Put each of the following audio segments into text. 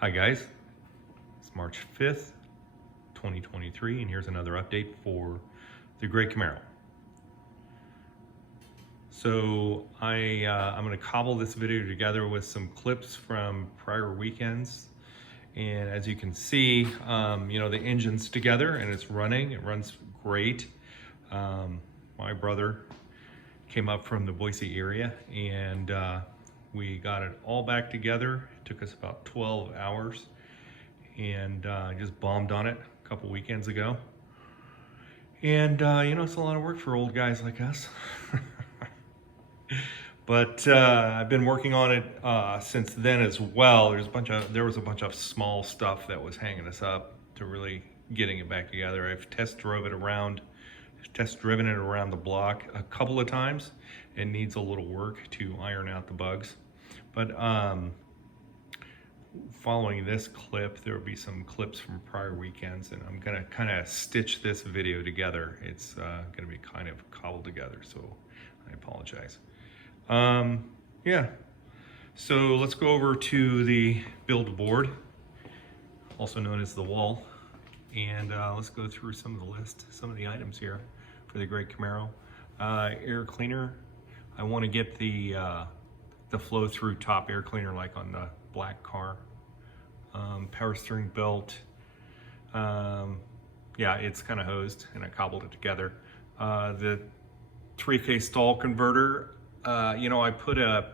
Hi guys, it's March 5th, 2023, and here's another update for the Gray Camaro. So I'm going to cobble this video together with some clips from prior weekends. And as you can see, the engine's together and it's running. It runs great. My brother came up from the Boise area and we got it all back together. It took us about 12 hours and just bombed on it a couple weekends ago. And it's a lot of work for old guys like us. But I've been working on it since then as well. There was a bunch of small stuff that was hanging us up to really getting it back together. I've test driven it around the block a couple of times. It needs a little work to iron out the bugs. But following this clip, there will be some clips from prior weekends, and I'm gonna kind of stitch this video together. It's gonna be kind of cobbled together, so I apologize. Yeah, so let's go over to the build board, also known as the wall, and let's go through some of the items here for the Gray Camaro. Air cleaner. I want to get the flow-through top air cleaner like on the black car. Power steering belt. Yeah, it's kind of hosed, and I cobbled it together. The 3K stall converter. I put a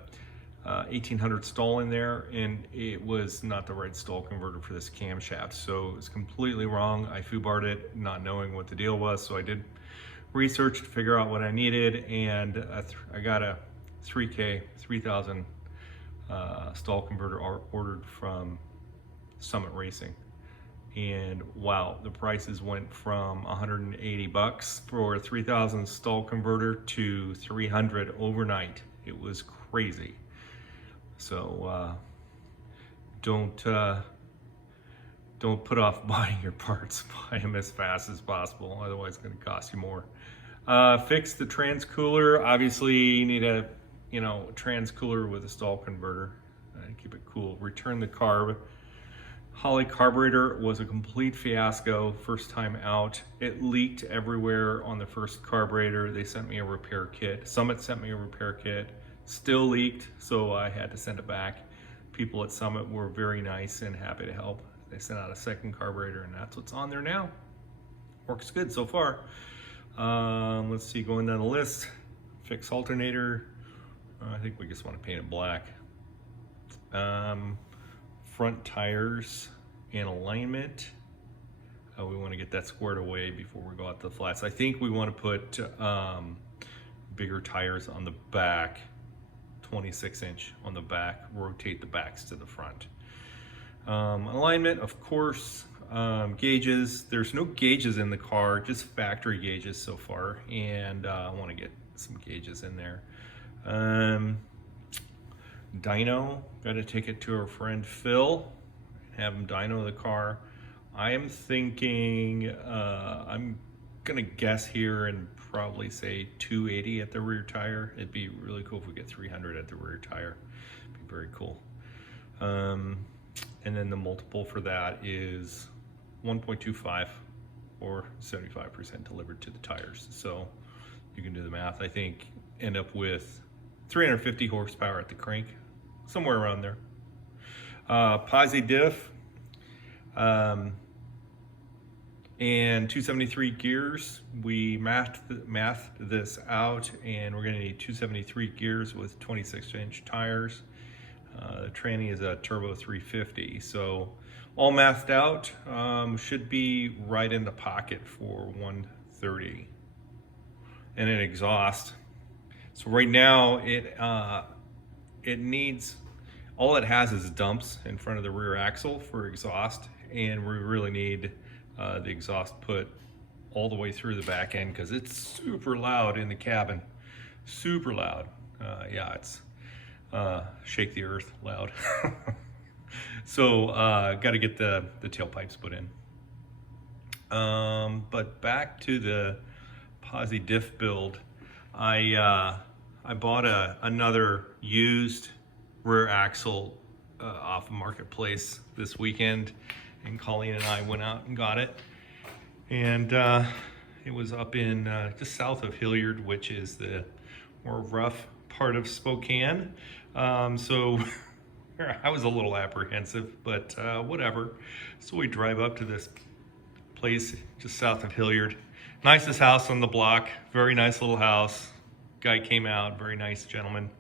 1800 stall in there, and it was not the right stall converter for this camshaft, so it's completely wrong. I foobarred it, not knowing what the deal was, so I did research to figure out what I needed, and I got a 3000 stall converter ordered from Summit Racing. And wow, the prices went from 180 bucks for a 3000 stall converter to 300 overnight. It was crazy. So don't put off buying your parts. Buy them as fast as possible, otherwise it's going to cost you more. Fix the trans cooler. Obviously you need a trans cooler with a stall converter. Keep it cool. Return the carb. Holley carburetor was a complete fiasco first time out. It leaked everywhere on the first carburetor. They sent me a repair kit. Summit sent me a repair kit. Still leaked, so I had to send it back. People at Summit were very nice and happy to help. They sent out a second carburetor, and that's what's on there now. Works good so far. Let's see, going down the list. Fix alternator. I think we just want to paint it black. Front tires and alignment. We want to get that squared away before we go out to the flats. I think we want to put bigger tires on the back, 26-inch on the back, rotate the backs to the front. Alignment, of course. Gauges. There's no gauges in the car, just factory gauges so far, and I want to get some gauges in there. Dyno, got to take it to our friend Phil, have him dyno the car. I am thinking, I'm gonna guess here and probably say 280 at the rear tire. It'd be really cool if we get 300 at the rear tire. It'd be very cool. And then the multiple for that is 1.25 or 75% delivered to the tires. So you can do the math. I think end up with 350 horsepower at the crank, somewhere around there. Posi diff and 273 gears. We mathed this out, and we're going to need 273 gears with 26-inch tires. The tranny is a turbo 350, so all mathed out. Should be right in the pocket for 130. And an exhaust. So right now it needs, all it has is dumps in front of the rear axle for exhaust, and we really need the exhaust put all the way through the back end because it's super loud in the cabin. Super loud. Yeah, it's shake the earth loud. So got to get the tailpipes put in. But back to the Posi diff build. I bought another used rear axle off Marketplace this weekend, and Colleen and I went out and got it. And it was up in just south of Hilliard, which is the more rough part of Spokane. So I was a little apprehensive, but whatever. So we drive up to this place just south of Hilliard. Nicest house on the block, very nice little house. Guy came out, very nice gentleman.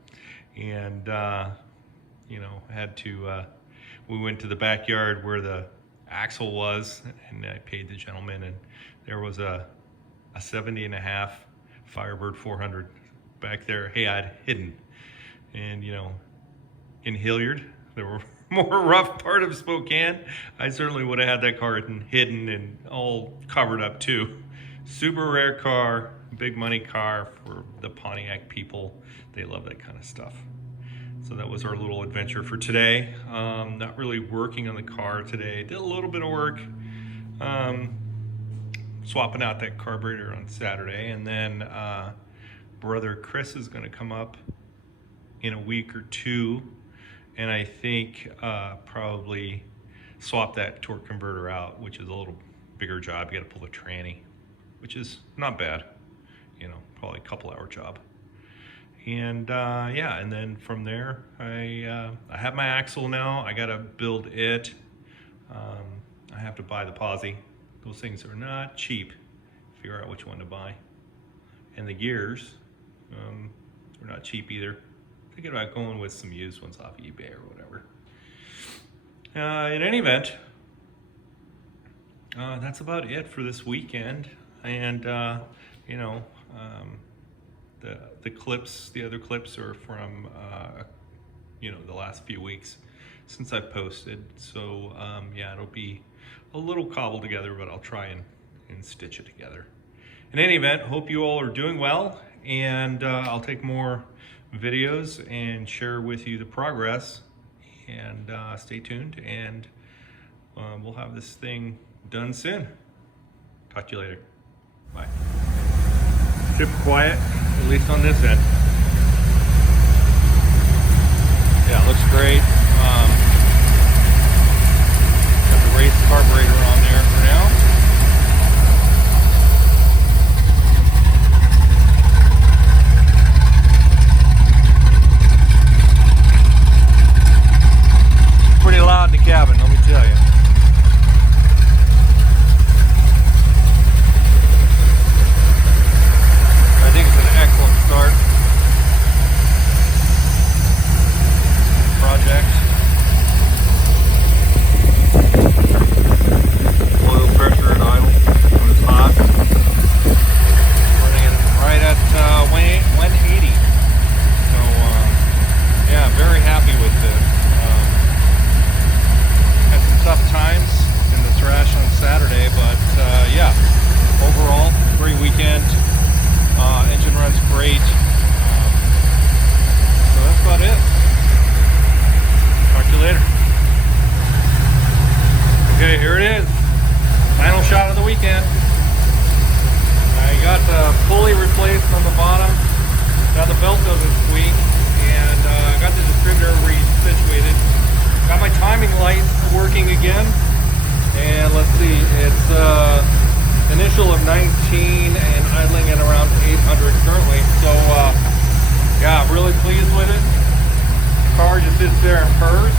And, you know, we went to the backyard where the axle was, and I paid the gentleman, and there was a 70.5 Firebird 400 back there. Hey, I'd hidden. And, you know, in Hilliard, the more rough part of Spokane, I certainly would have had that car hidden and all covered up too. Super rare car, big money car for the Pontiac people. They love that kind of stuff. So that was our little adventure for today. Not really working on the car today. Did a little bit of work swapping out that carburetor on Saturday, and then brother Chris is going to come up in a week or two, and I think probably swap that torque converter out, which is a little bigger job. You got to pull the tranny, which is not bad, you know, probably a couple hour job. And yeah, and then from there, I have my axle now. I got to build it. I have to buy the posi. Those things are not cheap. Figure out which one to buy. And the gears, they're not cheap either. Thinking about going with some used ones off eBay or whatever. In any event, that's about it for this weekend. And you know, the clips, the other clips are from you know, the last few weeks since I've posted. So yeah, it'll be a little cobbled together, but I'll try and stitch it together. In any event, hope you all are doing well, and I'll take more videos and share with you the progress, and stay tuned, and we'll have this thing done soon. Talk to you later. Bye. Super quiet, at least on this end. Yeah, it looks great. Got the race carburetor on there for now. Pretty loud in the cabin, let me tell you. I think it's an excellent start. Project. Oil pressure at idle when it's hot. Running it right at 180. So yeah, very happy with this. Had some tough times in the thrash on Saturday, but yeah, overall great weekend. Engine runs great. So that's about it. Talk to you later. Okay, here it is. Final shot of the weekend. I got the pulley replaced on the bottom. Now the belt doesn't squeak. And I got the distributor resituated. Got my timing light working again. And let's see, it's initial of 19 and idling at around 800 currently. So yeah, really pleased with it. The car just sits there and purrs.